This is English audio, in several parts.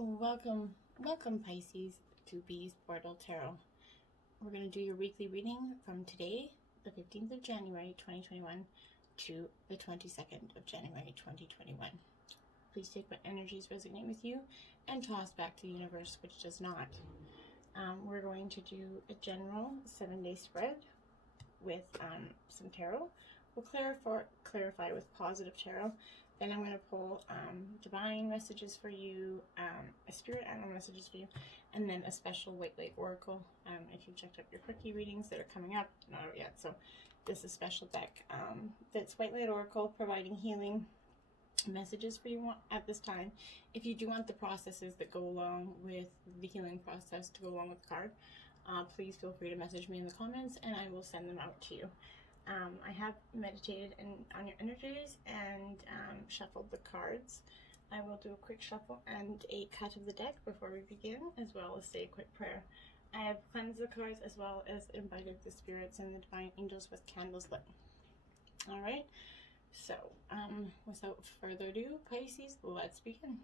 Welcome Pisces to Bees Portal Tarot. We're going to do your weekly reading from today, the 15th of January 2021 to the 22nd of January 2021. Please take what energies resonate with you and toss back to the universe which does not. We're going to do a general 7-day spread with some tarot. We'll clarify with positive tarot. Then I'm going to pull divine messages for you, a spirit animal messages for you, and then a special white light oracle. If you've checked out your quickie readings that are coming up, not out yet. So this is a special deck that's white light oracle, providing healing messages for you at this time. If you do want the processes that go along with the healing process to go along with the card, please feel free to message me in the comments and I will send them out to you. I have meditated on your energies and shuffled the cards. I will do a quick shuffle and a cut of the deck before we begin, as well as say a quick prayer. I have cleansed the cards as well as invited the spirits and the divine angels with candles lit. Alright, so without further ado, Pisces, let's begin.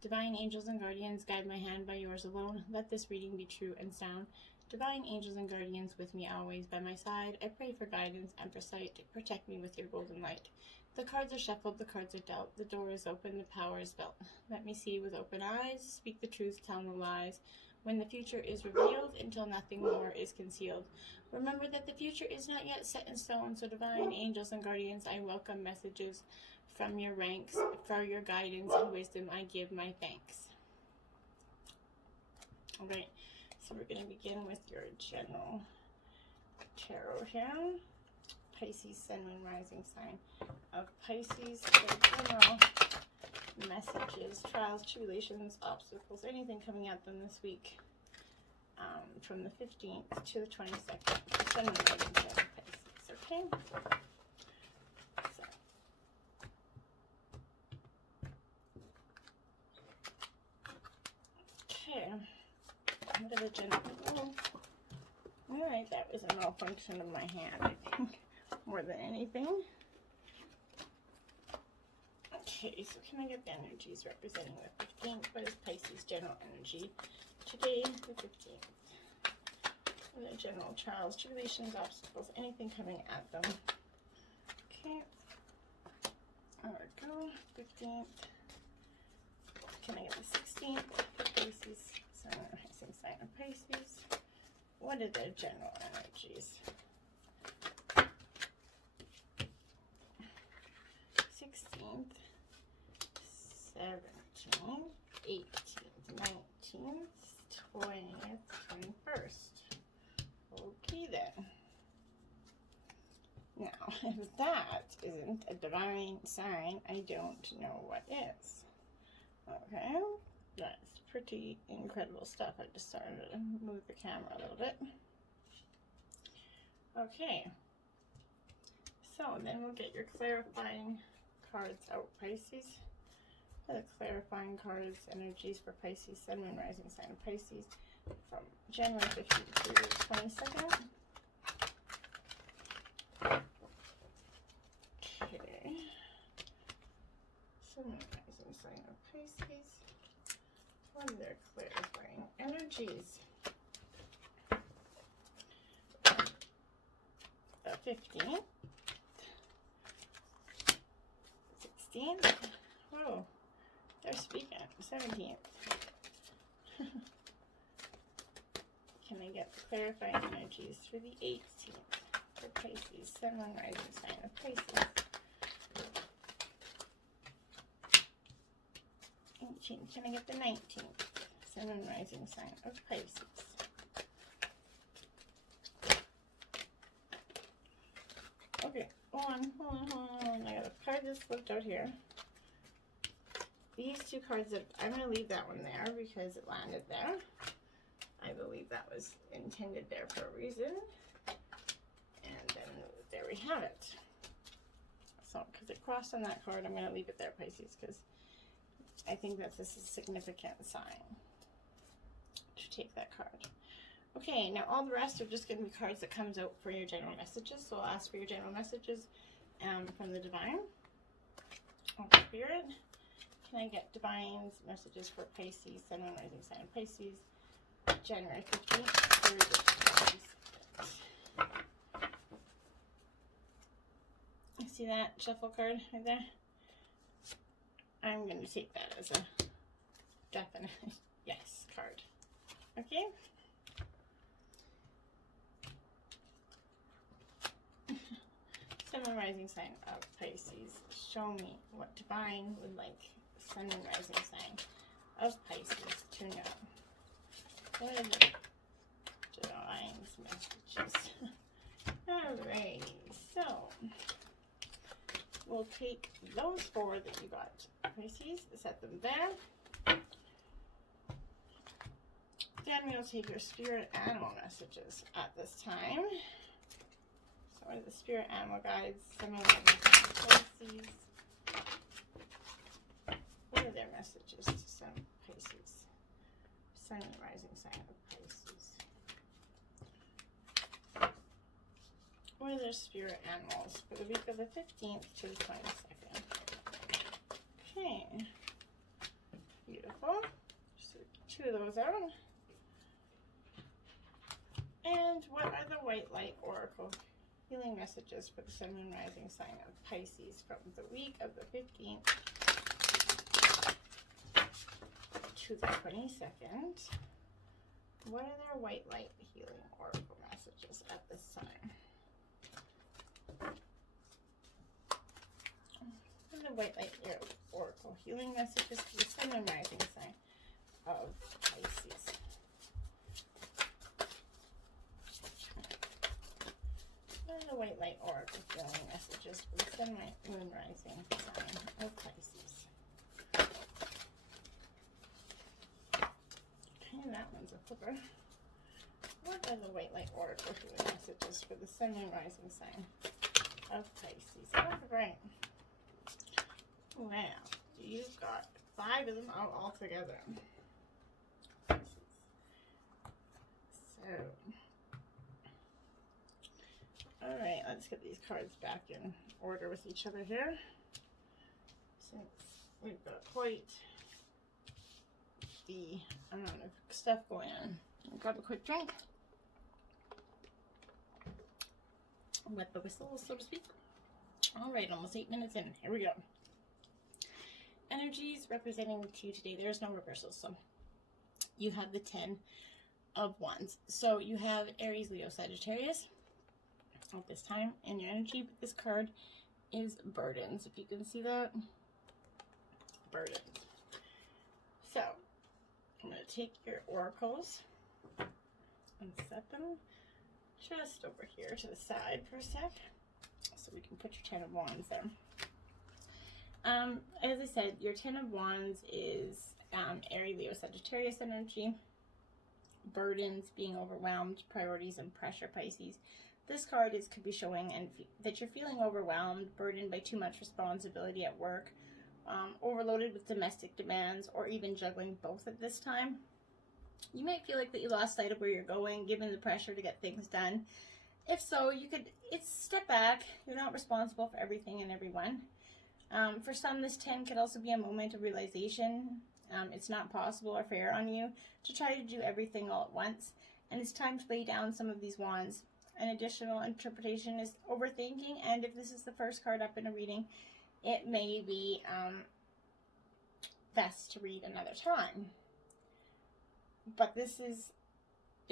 Divine angels and guardians, guide my hand by yours alone. Let this reading be true and sound. Divine angels and guardians with me always by my side. I pray for guidance and for sight. Protect me with your golden light. The cards are shuffled, the cards are dealt. The door is open, the power is felt. Let me see with open eyes. Speak the truth, tell no lies. When the future is revealed, until nothing more is concealed. Remember that the future is not yet set in stone. So divine angels and guardians, I welcome messages from your ranks. For your guidance and wisdom, I give my thanks. Alright. So we're going to begin with your general tarot here. Pisces, Sun, Moon, Rising sign of Pisces. Your general messages, trials, tribulations, obstacles, anything coming at them this week. From the 15th to the 22nd. Sun, Moon, Rising sign of Pisces. Okay? So. Okay. Bit of a general. Alright, that was a malfunction of my hand, I think, more than anything. Okay, so can I get the energies representing the 15th? What is Pisces general energy today, the 15th? The general trials, tribulations, obstacles, anything coming at them. Okay. There we go. 15th. Can I get the 16th? Pisces. Sun, Rising sign of Pisces. What are their general energies? 16th, 17th, 18th, 19th, 20th, 21st. Okay then. Now, if that isn't a divine sign, I don't know what is. Okay, that's pretty incredible stuff. I just started to move the camera a little bit. Okay, so then we'll get your clarifying cards out, Pisces. The clarifying cards, energies for Pisces, Sun, Moon, Rising sign of Pisces from January 15th to the 22nd. Okay, Sun, Moon, Rising sign of Pisces. What are their clarifying energies? The 15th, 16th, whoa, they're speaking, 17th. Can I get the clarifying energies for the 18th for Pisces, Sun, Moon, Rising sign of Pisces? 18th, can I get the 19th? Sun, Moon, Rising sign of Pisces. Okay, hold on. I got a card that slipped out here. These two cards, I'm going to leave that one there because it landed there. I believe that was intended there for a reason. And then there we have it. So, because it crossed on that card, I'm going to leave it there, Pisces, because I think that's a significant sign to take that card. Okay, now all the rest are just going to be cards that comes out for your general messages. So I'll ask for your general messages from the divine. Spirit, can I get divine messages for Pisces, Sun, Moon, Rising sign of Pisces, January 15th through the 22nd. See that shuffle card right there? I'm going to take that as a definite yes card. Okay? Sun and rising sign of Pisces. Show me what divine would like sun and rising sign of Pisces to know. What are the divine's messages? Alright, so we'll take those four that you got, Pisces, set them there. Then we'll take your spirit animal messages at this time. So what are the spirit animal guides? Some of them Pisces. What are their messages to some Pisces? Sun and rising sign of Pisces. What are their spirit animals for the week of the 15th to the 22nd? Okay. Beautiful. So 2 of those out. And what are the white light oracle healing messages for the sun and rising sign of Pisces from the week of the 15th to the 22nd? What are their white light healing oracle messages at this time? What are the white light oracle healing messages for the sun and rising sign of Pisces? What are the white light oracle healing messages for the sun, moon, rising sign of Pisces? Okay, that one's a flipper. What are the white light oracle healing messages for the sun, moon, rising sign of Pisces? All right. Wow, you've got 5 of them out all together. So, all right, let's get these cards back in order with each other here, since we've got quite the amount of stuff going on. I'll grab a quick drink. Wet the whistle, so to speak. All right, almost 8 minutes in. Here we go. Energies representing to you today. There's no reversals, so you have the 10 of Wands. So you have Aries, Leo, Sagittarius at this time in your energy, but this card is burdens. If you can see that, burdens. So I'm going to take your oracles and set them just over here to the side for a sec, so we can put your 10 of Wands there. As I said, your 10 of Wands is Aries, Leo, Sagittarius energy. Burdens, being overwhelmed, priorities and pressure, Pisces. This card could be showing that you're feeling overwhelmed, burdened by too much responsibility at work, overloaded with domestic demands, or even juggling both at this time. You might feel like that you lost sight of where you're going, given the pressure to get things done. If so, it's step back. You're not responsible for everything and everyone. For some, this 10 could also be a moment of realization. It's not possible or fair on you to try to do everything all at once, and it's time to lay down some of these wands. An additional interpretation is overthinking, and if this is the first card up in a reading, it may be best to read another time. But it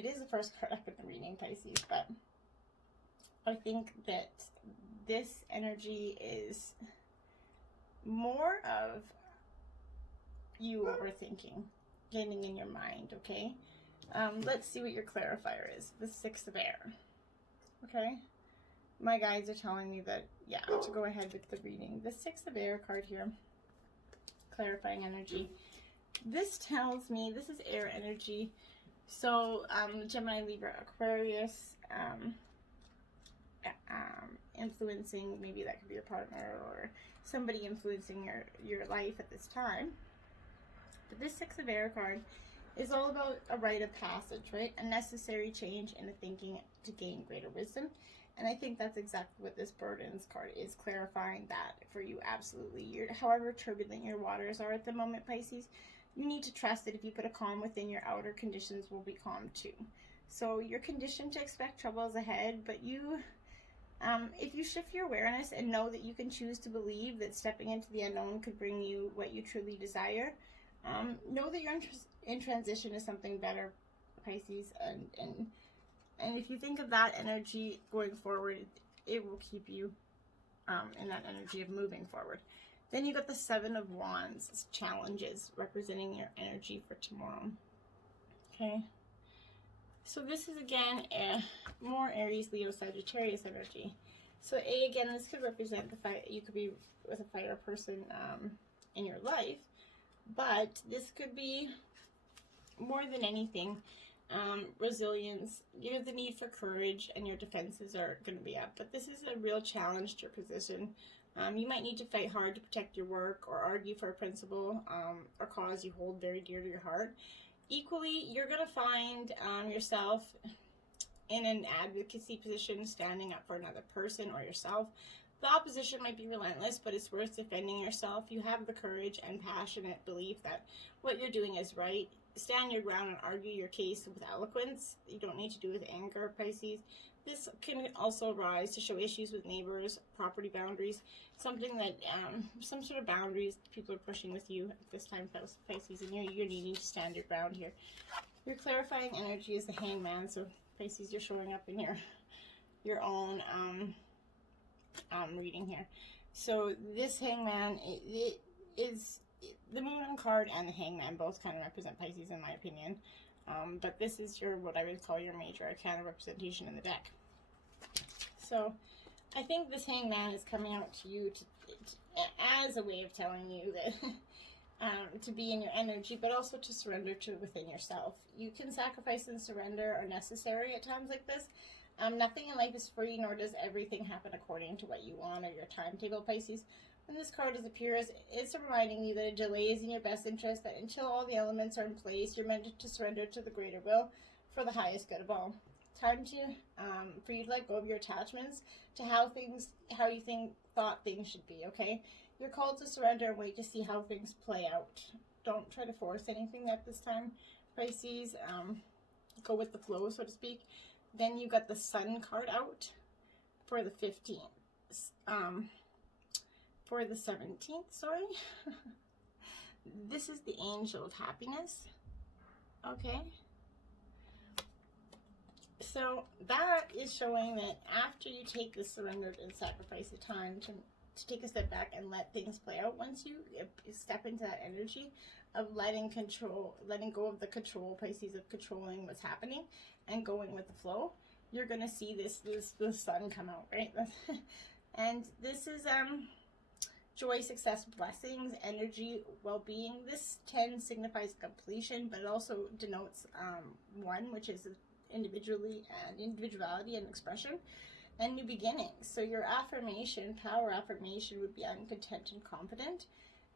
is the first card up in the reading, Pisces, but I think that this energy is more of you overthinking, getting in your mind, okay? Let's see what your clarifier is. The 6 of Air, okay? My guides are telling me that, yeah, to go ahead with the reading. The 6 of Air card here, clarifying energy. This tells me, this is air energy, so Gemini, Libra, Aquarius, influencing, maybe that could be your partner or somebody influencing your life at this time. But this 6 of Air card is all about a rite of passage, right? A necessary change in the thinking to gain greater wisdom And I think that's exactly what this burdens card is, clarifying that for you. Absolutely. However turbulent your waters are at the moment, Pisces, you need to trust that if you put a calm within, your outer conditions will be calm too. So you're conditioned to expect troubles ahead, but if you shift your awareness and know that you can choose to believe that stepping into the unknown could bring you what you truly desire, know that you're in transition to something better, Pisces, and if you think of that energy going forward, it will keep you in that energy of moving forward. Then you got the Seven of Wands, challenges, representing your energy for tomorrow. Okay. So this is, again, more Aries, Leo, Sagittarius energy. So again, this could represent the fire. You could be with a fire person in your life, but this could be, more than anything, resilience. You have the need for courage, and your defenses are going to be up. But this is a real challenge to your position. You might need to fight hard to protect your work, or argue for a principle or cause you hold very dear to your heart. Equally, you're going to find yourself in an advocacy position, standing up for another person or yourself. The opposition might be relentless, but it's worth defending yourself. You have the courage and passionate belief that what you're doing is right. Stand your ground and argue your case with eloquence. You don't need to do it with anger, Pisces. This can also rise to show issues with neighbors, property boundaries, something that, some sort of boundaries people are pushing with you at this time, Pisces, and you're needing to stand your ground here. Your clarifying energy is the Hangman, so Pisces, you're showing up in your own reading here. So this Hangman, it is the Moon card, and the Hangman both kind of represent Pisces in my opinion. But this is what I would call your major arcana representation in the deck. So I think this Hangman is coming out to you as a way of telling you that to be in your energy, but also to surrender to within yourself. You can sacrifice and surrender are necessary at times like this. Nothing in life is free, nor does everything happen according to what you want or your timetable, Pisces. When this card appears, it's reminding you that a delay is in your best interest, that until all the elements are in place, you're meant to surrender to the greater will for the highest good of all. Time for you to let go of your attachments to how you thought things should be, okay? You're called to surrender and wait to see how things play out. Don't try to force anything at this time, Pisces. Go with the flow, so to speak. Then you got the Sun card out for the 15th. For the 17th, sorry. This is the Angel of Happiness. Okay. So that is showing that after you take the surrendered and sacrifice the time to take a step back and let things play out, once you step into that energy of letting go of the control, Pisces, of controlling what's happening and going with the flow, you're going to see the sun come out, right? And this is joy, success, blessings, energy, well-being. This 10 signifies completion, but it also denotes 1, which is individuality and expression, and new beginnings. So your power affirmation would be I'm content and confident.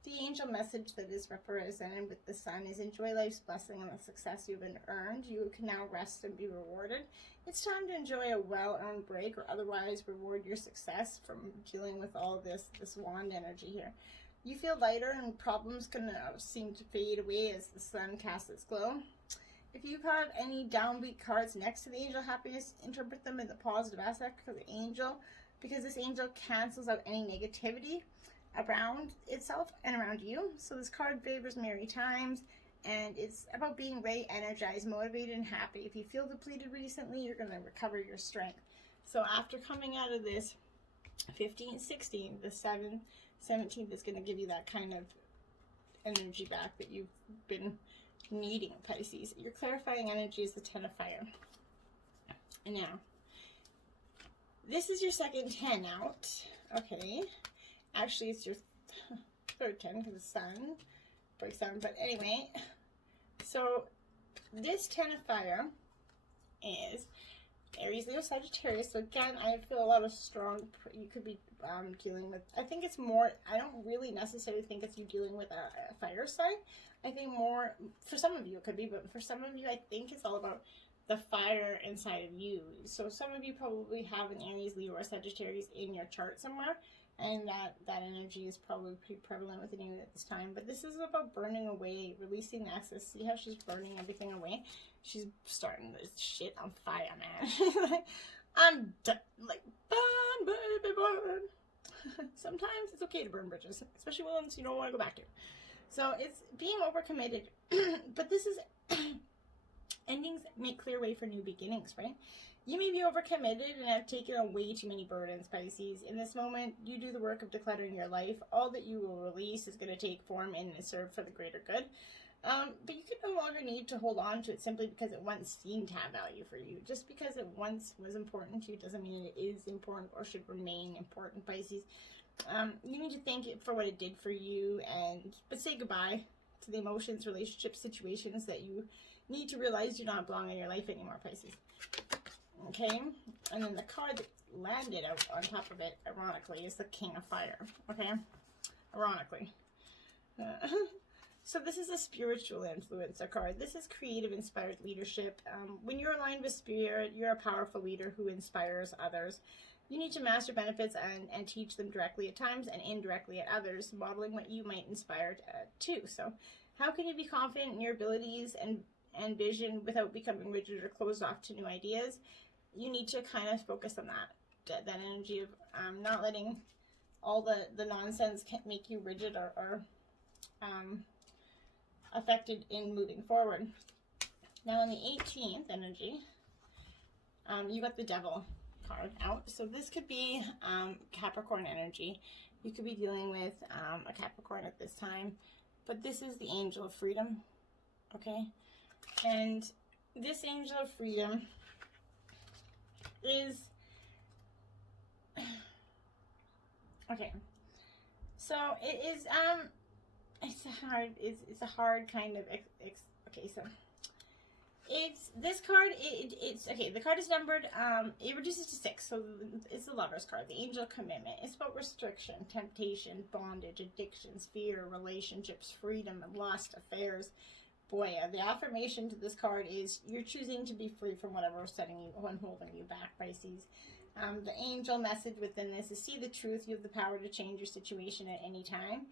The angel message that is represented with the sun is enjoy life's blessing and the success you've earned. You can now rest and be rewarded. It's time to enjoy a well-earned break, or otherwise reward your success from dealing with all this wand energy here. You feel lighter, and problems can seem to fade away as the sun casts its glow. If you have any downbeat cards next to the angel of happiness, interpret them in the positive aspect for the angel, because this angel cancels out any negativity around itself and around you. So this card favors merry times, and it's about being very energized, motivated, and happy. If you feel depleted recently, you're going to recover your strength. So after coming out of this 15th, 16th, the 17th is going to give you that kind of energy back that you've been needing, Pisces. Your clarifying energy is the 10 of fire. And now, this is your second 10 out. Okay. Actually, it's your third 10 because the sun breaks down. But anyway, so this 10 of fire is Aries, Leo, Sagittarius. So again, I feel a lot of you could be dealing with, I think it's more, I don't really necessarily think it's you dealing with a fire sign. I think more, for some of you it could be, but for some of you, I think it's all about the fire inside of you. So some of you probably have an Aries, Leo, or Sagittarius in your chart somewhere, and that energy is probably pretty prevalent within you at this time. But this is about burning away, releasing the excess. See how she's burning everything away? She's starting this shit on fire, man. Like, I'm done. Like, burn, baby, burn. Sometimes it's okay to burn bridges, especially ones you don't want to go back to. So it's being overcommitted. But this is endings make clear way for new beginnings, right? You may be overcommitted and have taken on way too many burdens, Pisces. In this moment, you do the work of decluttering your life. All that you will release is going to take form and serve for the greater good. But you can no longer need to hold on to it simply because it once seemed to have value for you. Just because it once was important to you doesn't mean it is important or should remain important, Pisces. You need to thank it for what it did for you, but say goodbye to the emotions, relationships, situations that you need to realize do not belong in your life anymore, Pisces. Okay, and then the card that landed out on top of it, ironically, is the King of Fire. Okay, ironically. So this is a spiritual influencer card. This is creative, inspired leadership. When you're aligned with spirit, you're a powerful leader who inspires others. You need to master benefits and teach them directly at times and indirectly at others, modeling what you might inspire too. So how can you be confident in your abilities and vision without becoming rigid or closed off to new ideas? You need to kind of focus on that energy of not letting all the nonsense make you rigid or affected in moving forward. Now in the 18th energy, you got the Devil card out. So this could be Capricorn energy. You could be dealing with a Capricorn at this time, but this is the Angel of Freedom. Okay, and this Angel of Freedom is okay. So it is it's a hard kind of okay. So it's this card. It's okay. The card is numbered. It reduces to 6, so it's the Lover's card, the Angel of Commitment. It's about restriction, temptation, bondage, addictions, fear, relationships, freedom, lust, affairs. Boy, the affirmation to this card is you're choosing to be free from whatever is setting you and holding you back, Pisces. The angel message within this is see the truth. You have the power to change your situation at any time.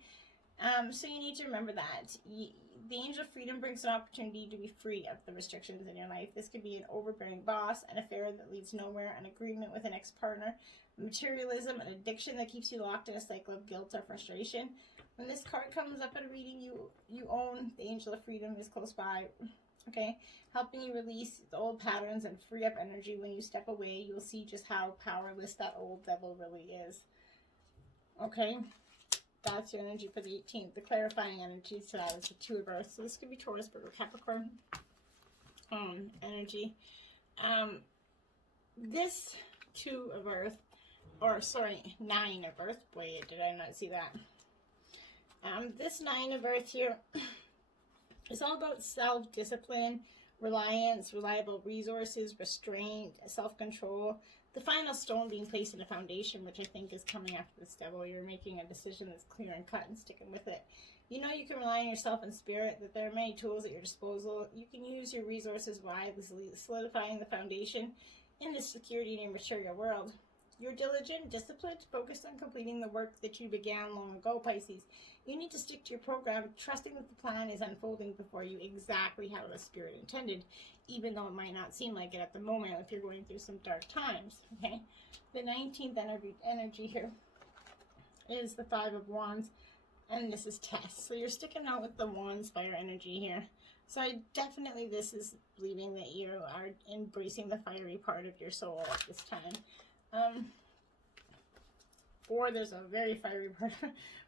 So you need to remember that. The Angel of Freedom brings an opportunity to be free of the restrictions in your life. This could be an overbearing boss, an affair that leads nowhere, an agreement with an ex-partner, materialism, an addiction that keeps you locked in a cycle of guilt or frustration. When this card comes up at a reading you own, the Angel of Freedom is close by, okay? Helping you release the old patterns and free up energy. When you step away, you'll see just how powerless that old devil really is, okay? That's your energy for the 18th. The clarifying energy to that is the Two of Earth. So this could be Taurus, Virgo, Capricorn energy. This Two of Earth, or sorry, Nine of Earth. Boy, did I not see that. This Nine of Earth here is all about self-discipline, reliance, reliable resources, restraint, self-control. The final stone being placed in a foundation, which I think is coming after this devil. You're making a decision that's clear and cut and sticking with it. You know you can rely on yourself and spirit, that there are many tools at your disposal. You can use your resources wisely, solidifying the foundation in the security in your material world. You're diligent, disciplined, focused on completing the work that you began long ago, Pisces. You need to stick to your program, trusting that the plan is unfolding before you exactly how the spirit intended, even though it might not seem like it at the moment if you're going through some dark times, okay? The 19th energy here is the Five of Wands, and this is Tess. So you're sticking out with the Wands fire energy here. So this is believing that you are embracing the fiery part of your soul at this time. Or there's a very fiery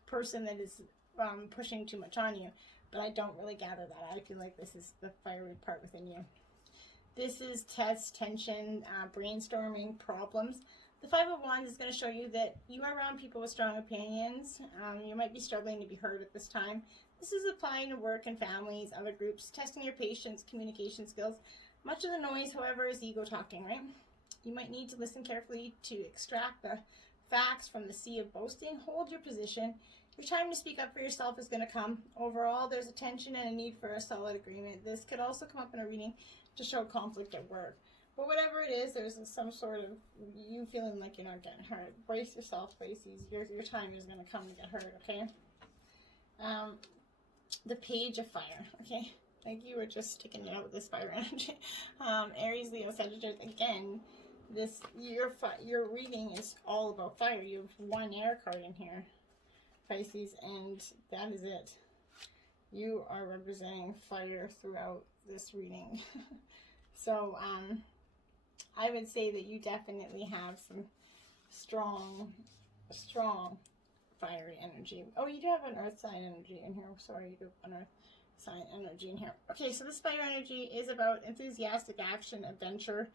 person that is pushing too much on you, but I don't really gather that. I feel like this is the fiery part within you. This is test, tension, brainstorming, problems. The Five of Wands is going to show you that you are around people with strong opinions. You might be struggling to be heard at this time. This is applying to work and families, other groups, testing your patience, communication skills. Much of the noise, however, is ego talking, right? You might need to listen carefully to extract the facts from the sea of boasting. Hold your position. Your time to speak up for yourself is going to come. Overall, there's a tension and a need for a solid agreement. This could also come up in a reading to show conflict at work. But whatever it is, there's some sort of you feeling like you're not getting hurt. Brace yourself, Pisces. Your time is going to come to get hurt, okay? The Page of Fire, okay? Like you were just sticking it out with this fire energy. Aries, Leo, Sagittarius. Again, your reading is all about fire. You have one air card in here, Pisces, and that is it. You are representing fire throughout this reading. So, I would say that you definitely have some strong fiery energy. Oh, you do have an earth sign energy in here. Sorry, you do have an earth sign energy in here. Okay, so this fire energy is about enthusiastic action, adventure,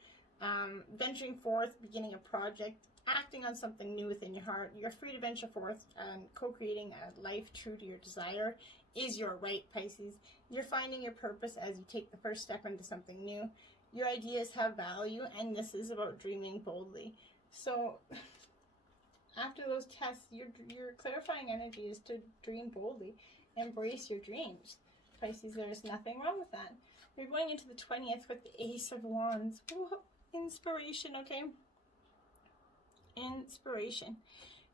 venturing forth, beginning a project, acting on something new within your heart. You're free to venture forth and co-creating a life true to your desire is your right, Pisces. You're finding your purpose as you take the first step into something new. Your ideas have value, and this is about dreaming boldly. So after those tests, your clarifying energy is to dream boldly. Embrace your dreams, Pisces. There's nothing wrong with that. You're going into the 20th with the Ace of Wands. Whoa, inspiration, okay? Inspiration.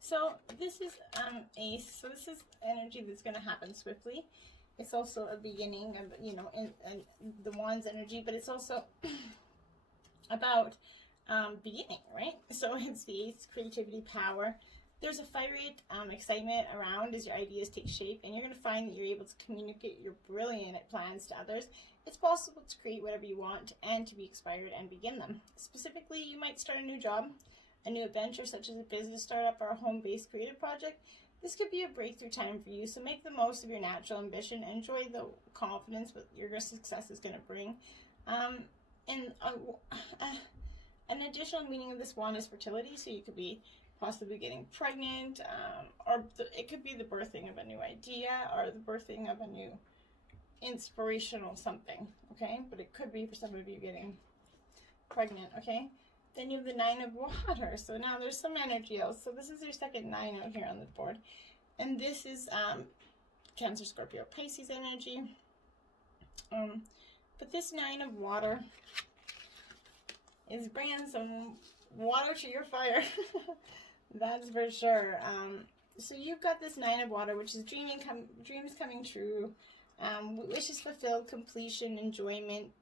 So this is Ace. So this is energy that's going to happen swiftly. It's also a beginning of, you know, in the Wands energy, but it's also about beginning, right? So it's the Ace, creativity, power. There's a fiery excitement around as your ideas take shape, and you're going to find that you're able to communicate your brilliant plans to others. It's possible to create whatever you want and to be inspired and begin them. Specifically, you might start a new job, a new adventure such as a business startup or a home-based creative project. This could be a breakthrough time for you, so make the most of your natural ambition. Enjoy the confidence that your success is going to bring. An additional meaning of this wand is fertility, so you could be possibly getting pregnant, or it could be the birthing of a new idea or the birthing of a new inspirational something, okay? But it could be for some of you getting pregnant, okay? Then you have the Nine of Water. So now there's some energy else. So this is your second 9 out here on the board. And this is Cancer, Scorpio, Pisces energy. But this 9 of Water is bringing some water to your fire. That's for sure. So you've got this 9 of Water, which is dreams coming true. Wishes fulfilled, completion, enjoyment,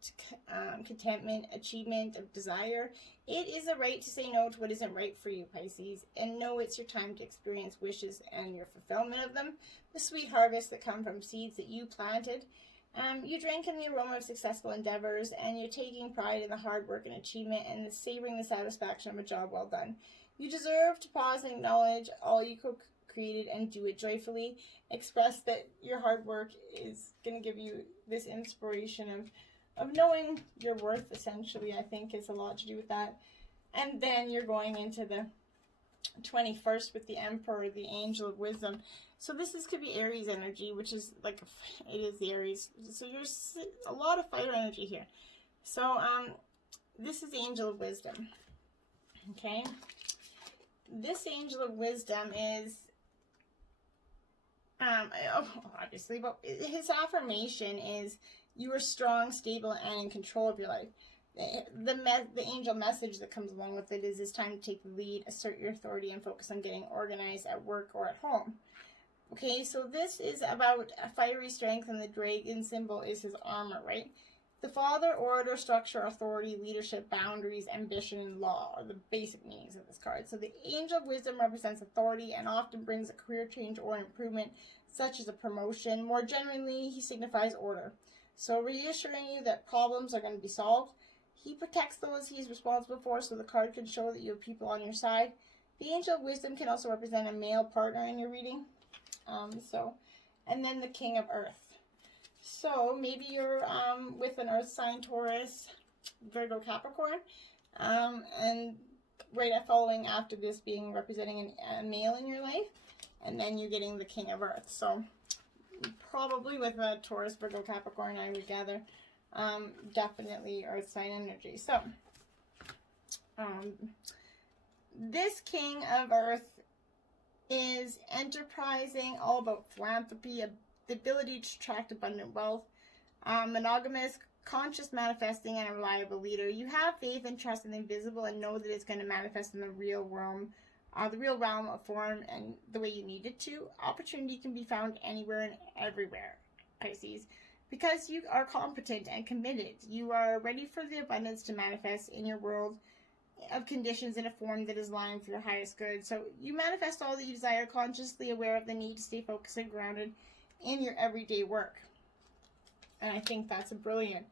contentment, achievement of desire. It is a right to say no to what isn't right for you, Pisces, and know it's your time to experience wishes and your fulfillment of them. The sweet harvest that come from seeds that you planted. You drink in the aroma of successful endeavors, and you're taking pride in the hard work and achievement and savoring the satisfaction of a job well done. You deserve to pause and acknowledge all you created and do it joyfully. Express that your hard work is going to give you this inspiration of knowing your worth, essentially. I think is a lot to do with that. And then you're going into the 21st with the Emperor, the Angel of Wisdom. So this could be Aries energy, which is like, it is the Aries. So there's a lot of fire energy here. So this is the Angel of Wisdom. Okay. This Angel of Wisdom is obviously, but his affirmation is you are strong, stable, and in control of your life. The angel message that comes along with it is it's time to take the lead, assert your authority, and focus on getting organized at work or at home. Okay, so this is about a fiery strength, and the dragon symbol is his armor, right? The father, order, structure, authority, leadership, boundaries, ambition, and law are the basic meanings of this card. So the Angel of Wisdom represents authority and often brings a career change or an improvement, such as a promotion. More generally, he signifies order. So reassuring you that problems are going to be solved. He protects those he's responsible for, so the card can show that you have people on your side. The Angel of Wisdom can also represent a male partner in your reading. And then the King of Earth. So maybe you're with an Earth sign, Taurus, Virgo, Capricorn, and right following after this being representing a male in your life, and then you're getting the King of Earth. So probably with a Taurus, Virgo, Capricorn, I would gather, definitely Earth sign energy. So this King of Earth is enterprising, all about philanthropy, the ability to attract abundant wealth, monogamous, conscious manifesting, and a reliable leader. You have faith and trust in the invisible and know that it's going to manifest in the real realm of form and the way you need it to. Opportunity can be found anywhere and everywhere, Pisces. Because you are competent and committed, you are ready for the abundance to manifest in your world of conditions in a form that is aligned for your highest good. So you manifest all that you desire, consciously aware of the need to stay focused and grounded in your everyday work. And I think that's a brilliant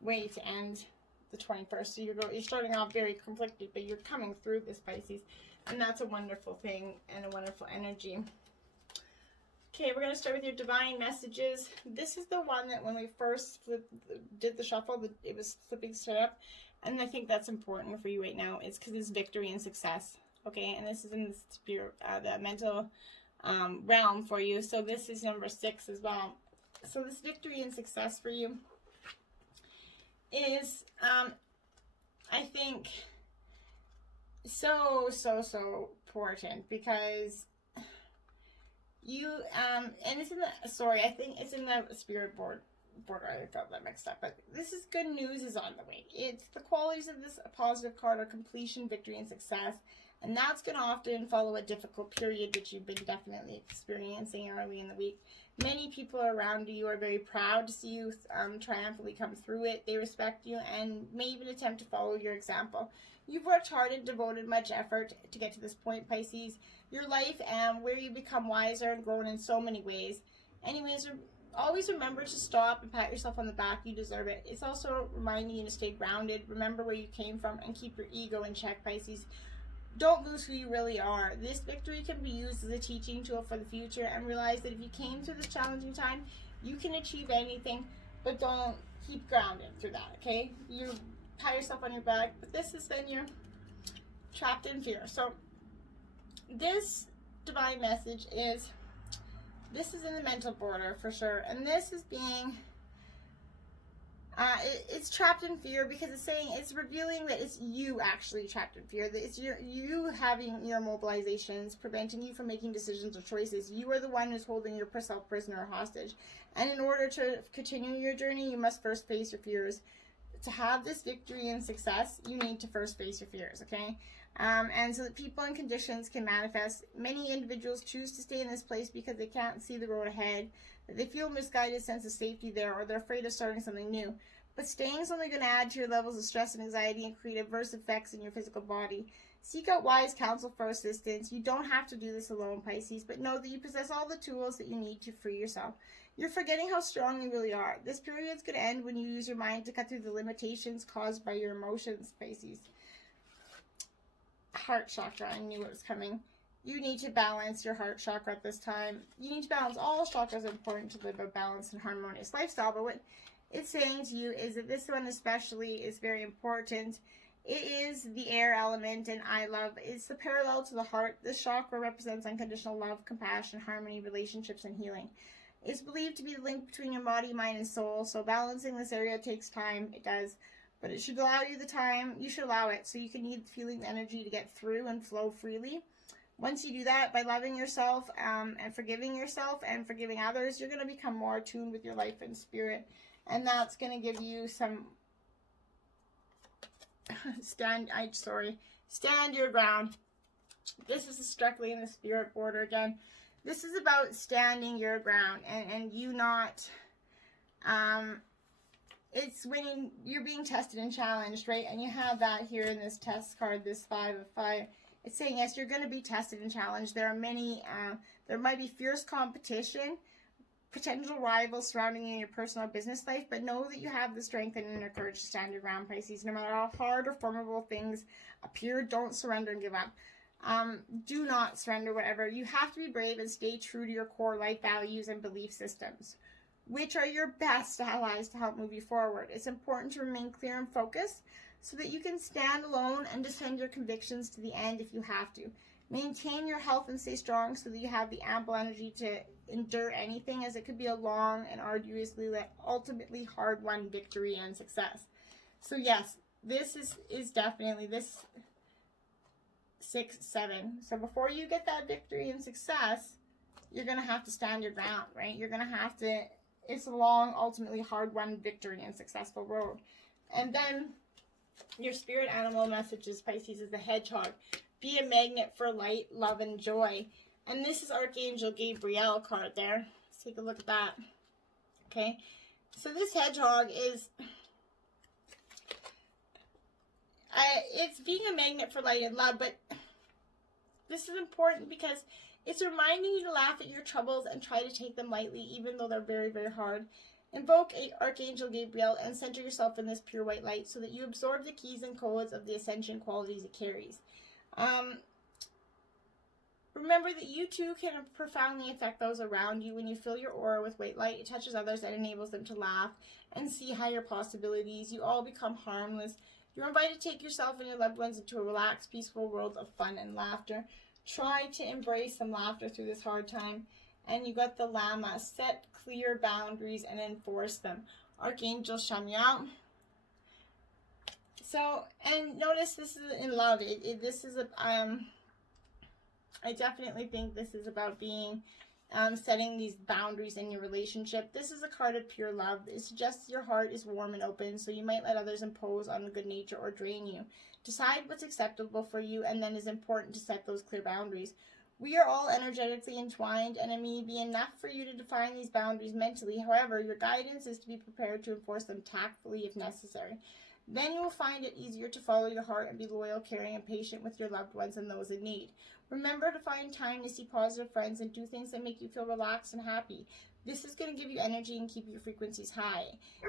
way to end the 21st. So you're starting off very conflicted, but you're coming through this, Pisces. And that's a wonderful thing and a wonderful energy. Okay, we're going to start with your divine messages. This is the one that when we first did the shuffle, it was flipping straight up. And I think that's important for you right now. It's because it's victory and success. Okay, and this is in the spirit, the mental realm for you. So this is number 6 as well. So this victory and success for you is, I think, so important, because you, and it's in the, sorry, I think it's in the spirit border. I got that mixed up, but this is good news is on the way. It's the qualities of this positive card are completion, victory, and success. And that's going to often follow a difficult period that you've been definitely experiencing early in the week. Many people around you are very proud to see you triumphantly come through it. They respect you and may even attempt to follow your example. You've worked hard and devoted much effort to get to this point, Pisces. Your life and where you become wiser and grown in so many ways. Anyways, always remember to stop and pat yourself on the back. You deserve it. It's also reminding you to stay grounded. Remember where you came from and keep your ego in check, Pisces. Don't lose who you really are. This victory can be used as a teaching tool for the future, and realize that if you came through this challenging time, you can achieve anything, but don't keep grounded through that, okay? You pat yourself on your back, but this is then you're trapped in fear. So this divine message is, this is in the mental border for sure, and this is being it's trapped in fear, because it's saying, it's revealing that it's you actually trapped in fear, that it's you having your mobilizations preventing you from making decisions or choices. You are the one who's holding yourself prisoner or hostage, and in order to continue your journey, you must first face your fears. To have this victory and success, you need to first face your fears, okay? And so that people and conditions can manifest. Many individuals choose to stay in this place because they can't see the road ahead, that they feel a misguided sense of safety there, or they're afraid of starting something new. But staying is only going to add to your levels of stress and anxiety and create adverse effects in your physical body. Seek out wise counsel for assistance. You don't have to do this alone, Pisces, but know that you possess all the tools that you need to free yourself. You're forgetting how strong you really are. This period is going to end when you use your mind to cut through the limitations caused by your emotions, Pisces. Heart chakra, I knew it was coming. You need to balance your heart chakra at this time. You need to balance. All chakras are important to live a balanced and harmonious lifestyle, but what it's saying to you is that this one especially is very important. It is the air element, and I love. It's the parallel to the heart. This chakra represents unconditional love, compassion, harmony, relationships, and healing. It's believed to be the link between your body, mind, and soul, so balancing this area takes time. It does. But it should allow you the time. You should allow it, so you can need feeling the energy to get through and flow freely. Once you do that, by loving yourself and forgiving yourself and forgiving others, you're going to become more attuned with your life and spirit. And that's going to give you some stand your ground. This is strictly in the spirit border again. This is about standing your ground and you not, it's when you're being tested and challenged, right? And you have that here in this test card, this 5 of Fire. It's saying, yes, you're going to be tested and challenged. There are many, there might be fierce competition, potential rivals surrounding you in your personal business life, but know that you have the strength and inner courage to stand your ground, Pisces. No matter how hard or formidable things appear, don't surrender and give up. Do not surrender whatever. You have to be brave and stay true to your core life values and belief systems, which are your best allies to help move you forward. It's important to remain clear and focused so that you can stand alone and defend your convictions to the end if you have to. Maintain your health and stay strong so that you have the ample energy to endure anything, as it could be a long and arduously, ultimately hard-won victory and success. So yes, this is definitely this. 6, 7. So before you get that victory and success, you're going to have to stand your ground, right? You're going to have to, it's a long, ultimately hard-won victory and successful road. And then your spirit animal messages, Pisces, is the hedgehog. Be a magnet for light, love, and joy. And this is Archangel Gabriel card there. Let's take a look at that. Okay. So this hedgehog is, it's being a magnet for light and love, but this is important because it's reminding you to laugh at your troubles and try to take them lightly, even though they're very, very hard. Invoke Archangel Gabriel and center yourself in this pure white light so that you absorb the keys and codes of the ascension qualities it carries. Remember that you too can profoundly affect those around you when you fill your aura with white light. It touches others and enables them to laugh and see higher possibilities. You all become harmless. You're invited to take yourself and your loved ones into a relaxed, peaceful world of fun and laughter. Try to embrace some laughter through this hard time. And you got the Llama. Set clear boundaries and enforce them. Archangel Chamuel. So, and notice this is in love. This is a, I definitely think this is about being, setting these boundaries in your relationship. This is a card of pure love. It suggests your heart is warm and open, so you might let others impose on good nature or drain you. Decide what's acceptable for you, and then it's important to set those clear boundaries. We are all energetically entwined, and it may be enough for you to define these boundaries mentally. However, your guidance is to be prepared to enforce them tactfully if necessary. Then you will find it easier to follow your heart and be loyal, caring, and patient with your loved ones and those in need. Remember to find time to see positive friends and do things that make you feel relaxed and happy. This is going to give you energy and keep your frequencies high.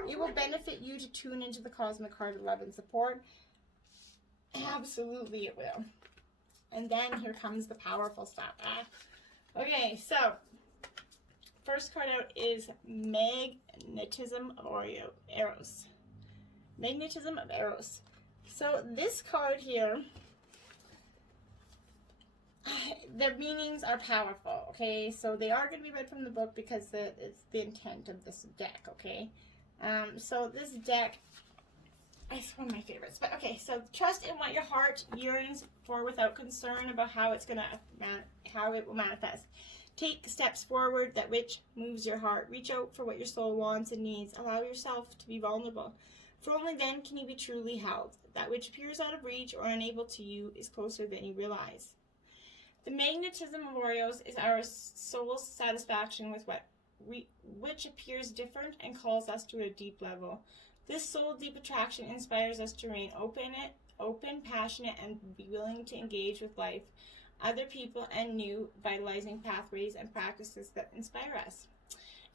It will benefit you to tune into the cosmic heart of love and support. Absolutely it will. And then here comes the powerful stuff. Okay, so first card out is Magnetism of Eros. Magnetism of Eros. So this card here, the meanings are powerful, okay? So they are going to be read from the book because it's the intent of this deck, okay? So this deck, it's one of my favorites. But okay, so trust in what your heart yearns for without concern about how it will manifest. Take steps forward that which moves your heart. Reach out for what your soul wants and needs. Allow yourself to be vulnerable. For only then can you be truly held. That which appears out of reach or unable to you is closer than you realize. The magnetism of Eros is our soul's satisfaction with which appears different and calls us to a deep level. This soul deep attraction inspires us to remain open, passionate, and be willing to engage with life, other people, and new, vitalizing pathways and practices that inspire us.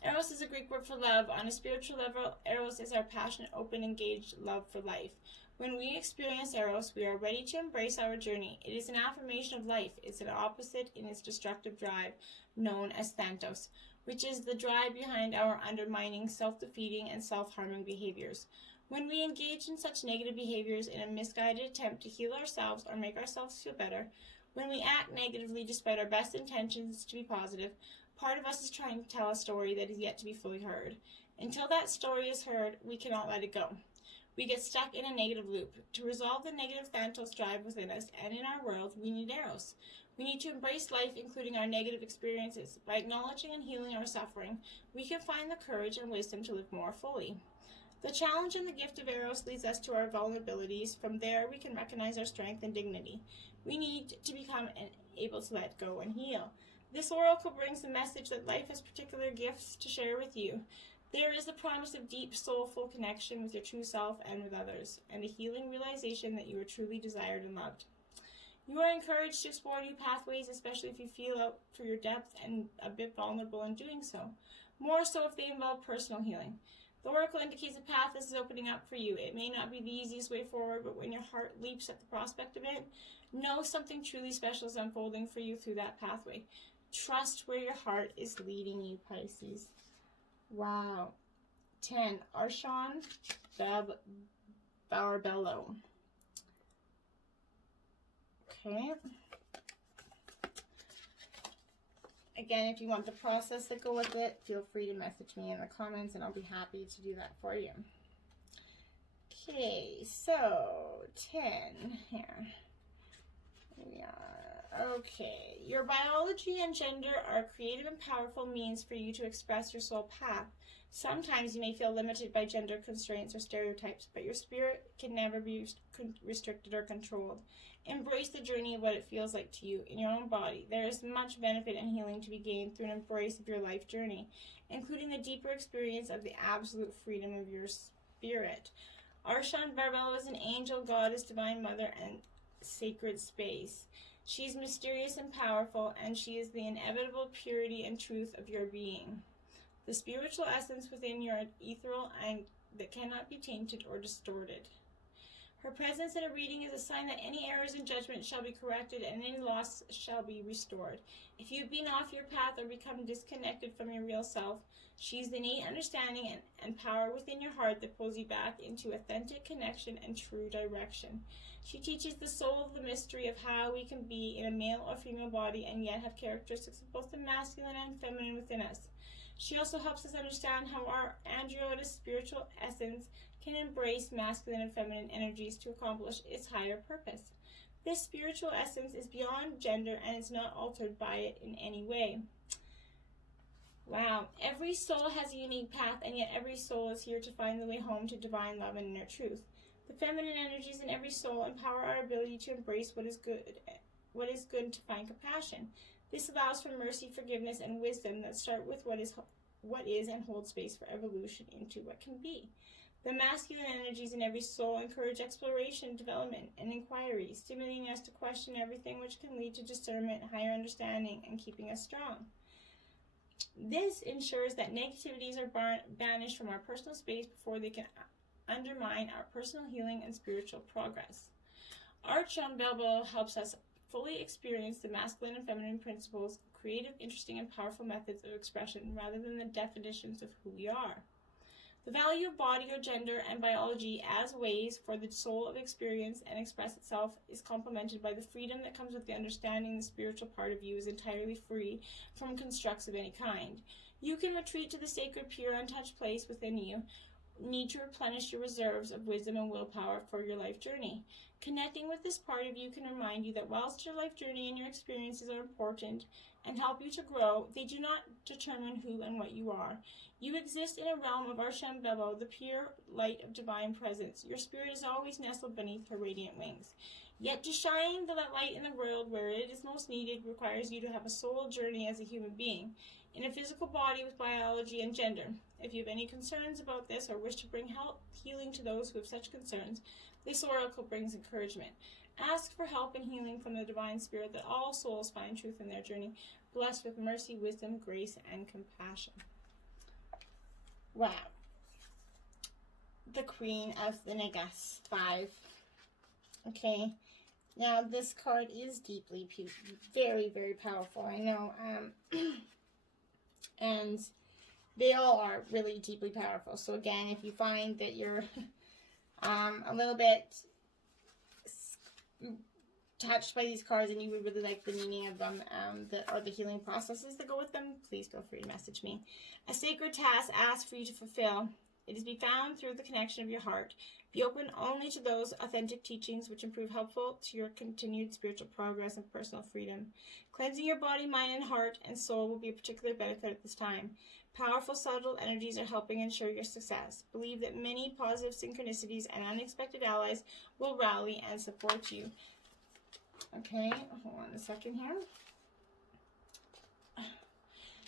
Eros is a Greek word for love. On a spiritual level, Eros is our passionate, open, engaged love for life. When we experience Eros, we are ready to embrace our journey. It is an affirmation of life. It's an opposite in its destructive drive, known as Thanatos, which is the drive behind our undermining, self-defeating, and self-harming behaviors. When we engage in such negative behaviors in a misguided attempt to heal ourselves or make ourselves feel better, when we act negatively despite our best intentions to be positive, part of us is trying to tell a story that is yet to be fully heard. Until that story is heard, we cannot let it go. We get stuck in a negative loop. To resolve the negative Thanatos drive within us and in our world, we need Eros. We need to embrace life, including our negative experiences. By acknowledging and healing our suffering, we can find the courage and wisdom to live more fully. The challenge and the gift of Eros leads us to our vulnerabilities. From there, we can recognize our strength and dignity. We need to become able to let go and heal. This oracle brings the message that life has particular gifts to share with you. There is the promise of deep, soulful connection with your true self and with others, and a healing realization that you are truly desired and loved. You are encouraged to explore new pathways, especially if you feel out for your depth and a bit vulnerable in doing so. More so if they involve personal healing. The oracle indicates a path that is opening up for you. It may not be the easiest way forward, but when your heart leaps at the prospect of it, know something truly special is unfolding for you through that pathway. Trust where your heart is leading you, Pisces. Wow. 10. Archon Barbello. Okay. Again, if you want the process that go with it, feel free to message me in the comments and I'll be happy to do that for you. Okay, so 10 here. Yeah. Okay. Your biology and gender are creative and powerful means for you to express your soul path. Sometimes you may feel limited by gender constraints or stereotypes, but your spirit can never be restricted or controlled. Embrace the journey of what it feels like to you in your own body. There is much benefit and healing to be gained through an embrace of your life journey, including the deeper experience of the absolute freedom of your spirit. Arshan Barbella is an angel, goddess, divine mother, and sacred space. She is mysterious and powerful, and she is the inevitable purity and truth of your being. The spiritual essence within your ethereal and that cannot be tainted or distorted. Her presence in a reading is a sign that any errors in judgment shall be corrected and any loss shall be restored. If you've been off your path or become disconnected from your real self, she's the innate understanding and power within your heart that pulls you back into authentic connection and true direction. She teaches the soul of the mystery of how we can be in a male or female body and yet have characteristics of both the masculine and feminine within us. She also helps us understand how our androgynous spiritual essence can embrace masculine and feminine energies to accomplish its higher purpose. This spiritual essence is beyond gender and is not altered by it in any way. Wow. Every soul has a unique path, and yet every soul is here to find the way home to divine love and inner truth. The feminine energies in every soul empower our ability to embrace what is good and to find compassion. This allows for mercy, forgiveness, and wisdom that start with what is and hold space for evolution into what can be. The masculine energies in every soul encourage exploration, development, and inquiry, stimulating us to question everything, which can lead to discernment, higher understanding, and keeping us strong. This ensures that negativities are banished from our personal space before they can undermine our personal healing and spiritual progress. Archon Belbo helps us fully experience the masculine and feminine principles, creative, interesting, and powerful methods of expression rather than the definitions of who we are. The value of body or gender and biology as ways for the soul of experience and express itself is complemented by the freedom that comes with the understanding the spiritual part of you is entirely free from constructs of any kind. You can retreat to the sacred, pure, untouched place within you. Need to replenish your reserves of wisdom and willpower for your life journey. Connecting with this part of you can remind you that whilst your life journey and your experiences are important and help you to grow, they do not determine who and what you are. You exist in a realm of Arshan Bebo, the pure light of divine presence. Your spirit is always nestled beneath her radiant wings. Yet to shine the light in the world where it is most needed requires you to have a soul journey as a human being, in a physical body with biology and gender. If you have any concerns about this or wish to bring help, healing to those who have such concerns, this oracle brings encouragement. Ask for help and healing from the divine spirit that all souls find truth in their journey, blessed with mercy, wisdom, grace, and compassion. Wow. The Queen of the Negas 5. Okay. Now, this card is deeply, very, very powerful. I know. And they all are really deeply powerful. So again, if you find that you're a little bit touched by these cards and you would really like the meaning of them or the healing processes that go with them, please feel free to message me. A sacred task asked for you to fulfill. It is to be found through the connection of your heart. Be open only to those authentic teachings which improve helpful to your continued spiritual progress and personal freedom. Cleansing your body, mind, and heart and soul will be a particular benefit at this time. Powerful, subtle energies are helping ensure your success. Believe that many positive synchronicities and unexpected allies will rally and support you. Okay, hold on a second here.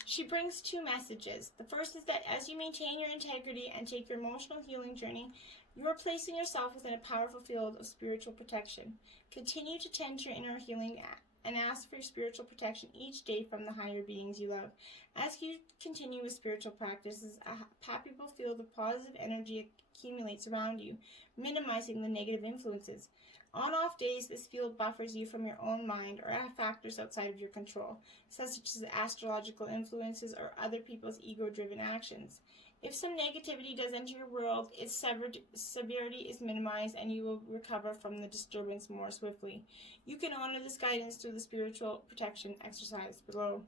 She brings two messages. The first is that as you maintain your integrity and take your emotional healing journey, you are placing yourself within a powerful field of spiritual protection. Continue to tend to your inner healing and ask for your spiritual protection each day from the higher beings you love. As you continue with spiritual practices, a palpable field of positive energy accumulates around you, minimizing the negative influences. On off days, this field buffers you from your own mind or factors outside of your control, such as astrological influences or other people's ego-driven actions. If some negativity does enter your world, its severity is minimized and you will recover from the disturbance more swiftly. You can honor this guidance through the spiritual protection exercise below.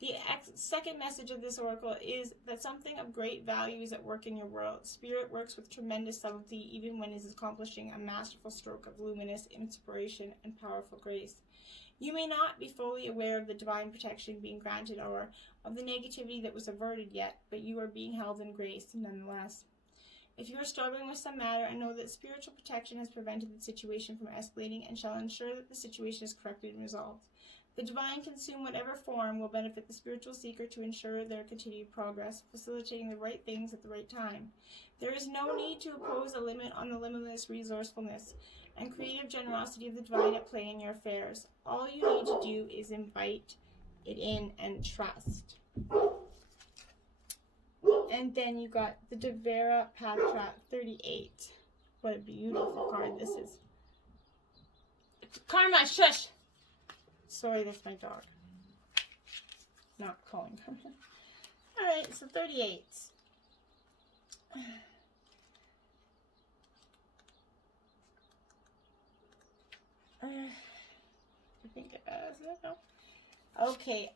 The second message of this oracle is that something of great value is at work in your world. Spirit works with tremendous subtlety even when it is accomplishing a masterful stroke of luminous inspiration and powerful grace. You may not be fully aware of the divine protection being granted or of the negativity that was averted yet, but you are being held in grace nonetheless. If you are struggling with some matter, I know that spiritual protection has prevented the situation from escalating and shall ensure that the situation is corrected and resolved. The divine can assume whatever form will benefit the spiritual seeker to ensure their continued progress, facilitating the right things at the right time. There is no need to impose a limit on the limitless resourcefulness and creative generosity of the divine at play in your affairs. All you need to do is invite it in and trust. And then you got the Devera Patra 38. What a beautiful card this is. Karma, shush! Sorry, that's my dog. Not calling Karma. Alright, so 38. I think it does. Okay.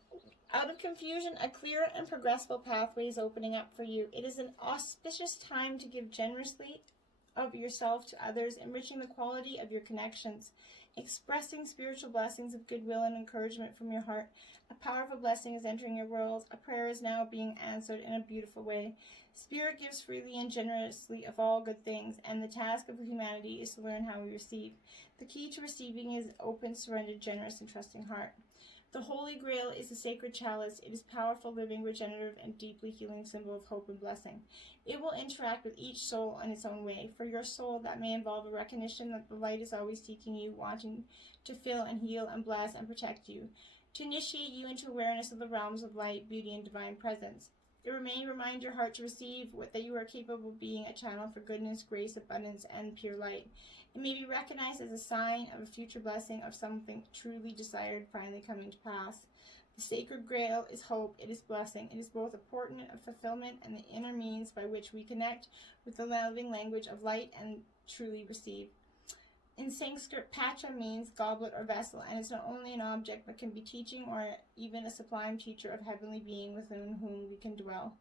Out of confusion, a clear and progressive pathway is opening up for you. It is an auspicious time to give generously of yourself to others, enriching the quality of your connections, expressing spiritual blessings of goodwill and encouragement from your heart. A powerful blessing is entering your world. A prayer is now being answered in a beautiful way. Spirit gives freely and generously of all good things, and the task of humanity is to learn how we receive. The key to receiving is open, surrendered, generous, and trusting heart. The Holy Grail is a sacred chalice. It is a powerful, living, regenerative, and deeply healing symbol of hope and blessing. It will interact with each soul in its own way. For your soul, that may involve a recognition that the light is always seeking you, wanting to fill and heal and bless and protect you, to initiate you into awareness of the realms of light, beauty, and divine presence. It may remind your heart to receive that you are capable of being a channel for goodness, grace, abundance, and pure light. It may be recognized as a sign of a future blessing of something truly desired finally coming to pass. The sacred grail is hope, it is blessing. It is both a portent of fulfillment and the inner means by which we connect with the living language of light and truly receive. In Sanskrit, patra means goblet or vessel, and it's not only an object but can be teaching or even a sublime teacher of heavenly being within whom we can dwell.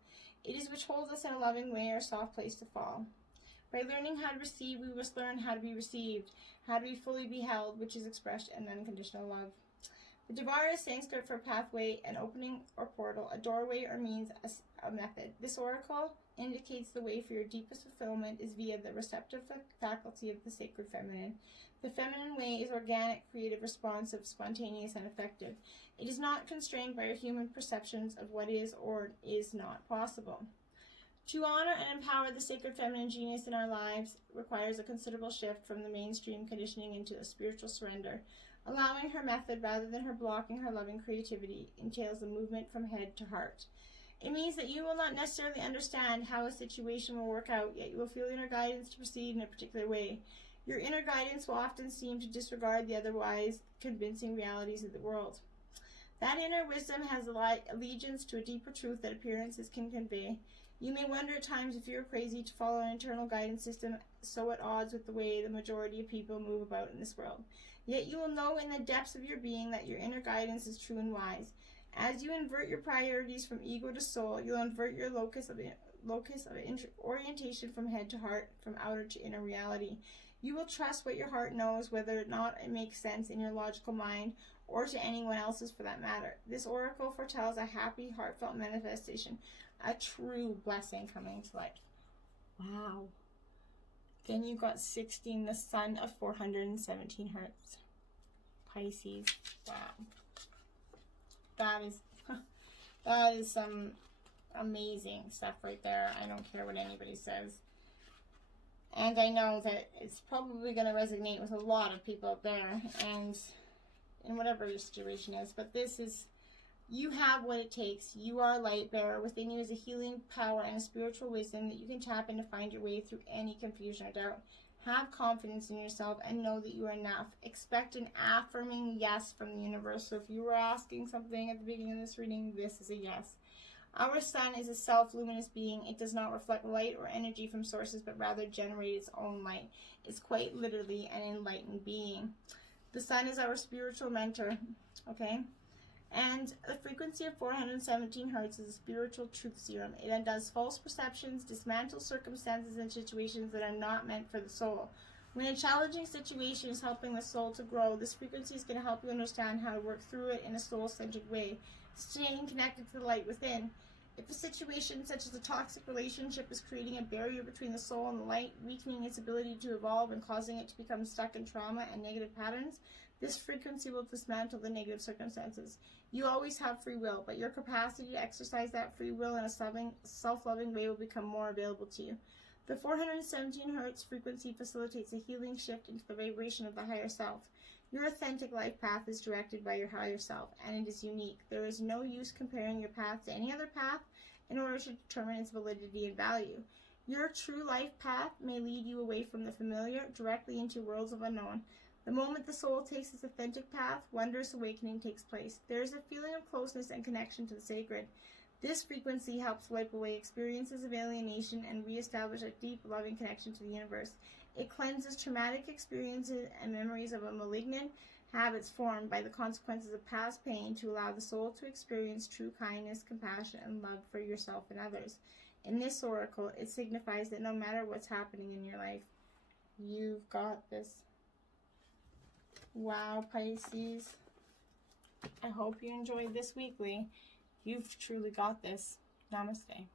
It is which holds us in a loving way or soft place to fall. By learning how to receive, we must learn how to be received, how to be fully beheld, which is expressed in unconditional love. The Devara is Sanskrit for pathway, an opening or portal, a doorway or means, a method. This oracle indicates the way for your deepest fulfillment is via the receptive faculty of the sacred feminine. The feminine way is organic, creative, responsive, spontaneous, and effective. It is not constrained by our human perceptions of what is or is not possible. To honor and empower the sacred feminine genius in our lives requires a considerable shift from the mainstream conditioning into a spiritual surrender. Allowing her method rather than her blocking her loving creativity entails a movement from head to heart. It means that you will not necessarily understand how a situation will work out, yet you will feel inner guidance to proceed in a particular way. Your inner guidance will often seem to disregard the otherwise convincing realities of the world. That inner wisdom has allegiance to a deeper truth that appearances can convey. You may wonder at times if you are crazy to follow an internal guidance system so at odds with the way the majority of people move about in this world. Yet you will know in the depths of your being that your inner guidance is true and wise. As you invert your priorities from ego to soul, you'll invert your locus of orientation from head to heart, from outer to inner reality. You will trust what your heart knows, whether or not it makes sense in your logical mind, or to anyone else's for that matter. This oracle foretells a happy, heartfelt manifestation, a true blessing coming to life. Wow. Then you got 16, the sun of 417 hertz. Pisces. Wow. That is some amazing stuff right there. I don't care what anybody says. And I know that it's probably going to resonate with a lot of people out there, and in whatever your situation is. But this is, you have what it takes. You are a light bearer. Within you is a healing power and a spiritual wisdom that you can tap in to find your way through any confusion or doubt. Have confidence in yourself and know that you are enough. Expect an affirming yes from the universe. So if you were asking something at the beginning of this reading, this is a yes. Our sun is a self-luminous being. It does not reflect light or energy from sources, but rather generate its own light. It's quite literally an enlightened being. The sun is our spiritual mentor, okay? And the frequency of 417 hertz is a spiritual truth serum. It undoes false perceptions, dismantles circumstances and situations that are not meant for the soul. When a challenging situation is helping the soul to grow, this frequency is going to help you understand how to work through it in a soul-centered way, staying connected to the light within. If a situation such as a toxic relationship is creating a barrier between the soul and the light, weakening its ability to evolve and causing it to become stuck in trauma and negative patterns, this frequency will dismantle the negative circumstances. You always have free will, but your capacity to exercise that free will in a self-loving way will become more available to you. The 417 hertz frequency facilitates a healing shift into the vibration of the higher self. Your authentic life path is directed by your higher self, and it is unique. There is no use comparing your path to any other path in order to determine its validity and value. Your true life path may lead you away from the familiar, directly into worlds of unknown. The moment the soul takes its authentic path, wondrous awakening takes place. There is a feeling of closeness and connection to the sacred. This frequency helps wipe away experiences of alienation and reestablish a deep, loving connection to the universe. It cleanses traumatic experiences and memories of a malignant habits formed by the consequences of past pain to allow the soul to experience true kindness, compassion, and love for yourself and others. In this oracle, it signifies that no matter what's happening in your life, you've got this. Wow, Pisces. I hope you enjoyed this weekly. You've truly got this. Namaste.